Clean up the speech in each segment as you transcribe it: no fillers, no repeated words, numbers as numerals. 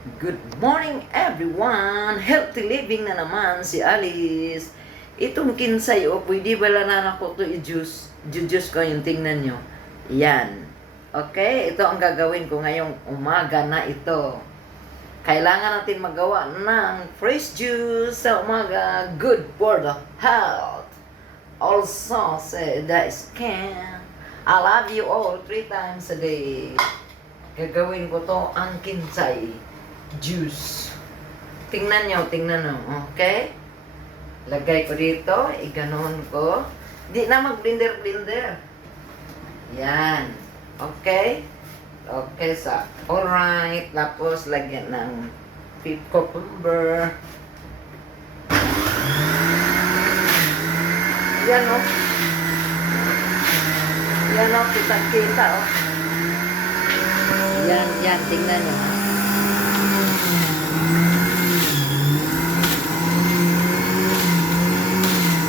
Good morning everyone! Healthy living na naman si Alice. Itong kinsay o pwede bala na ako to i-juice. Juice ko yung tingnan nyo. Yan. Okay? Ito ang gagawin ko ngayong umaga na ito. Kailangan natin magawa ng fresh juice sa umaga. Good for the health. Also, say the skin. I love you all 3 times a day. Gagawin ko to ang kinsay juice. Tingnan nyo. Okay? Lagay ko dito. Iganon ko. Di na mag-blender. Yan. Okay? Okay, sa alright. Tapos, lagyan ng cucumber. Yan o. Yan o. Kita o. Yan. Tingnan nyo.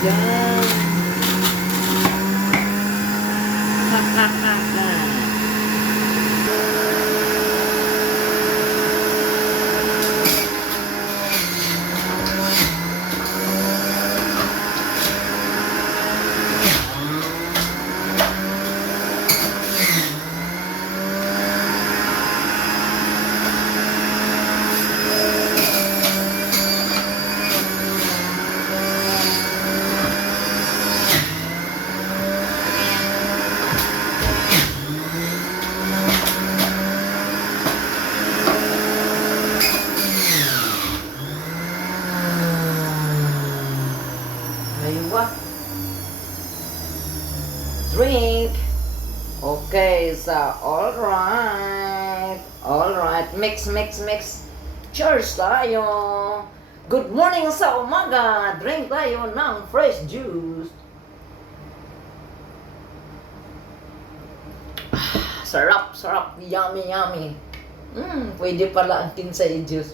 Yan. Drink. Okay, so alright. Mix. Cheers tayo. Good morning sa umaga. Drink tayo ng fresh juice. Sarap. Yummy. Pwede pala ang kinsay juice.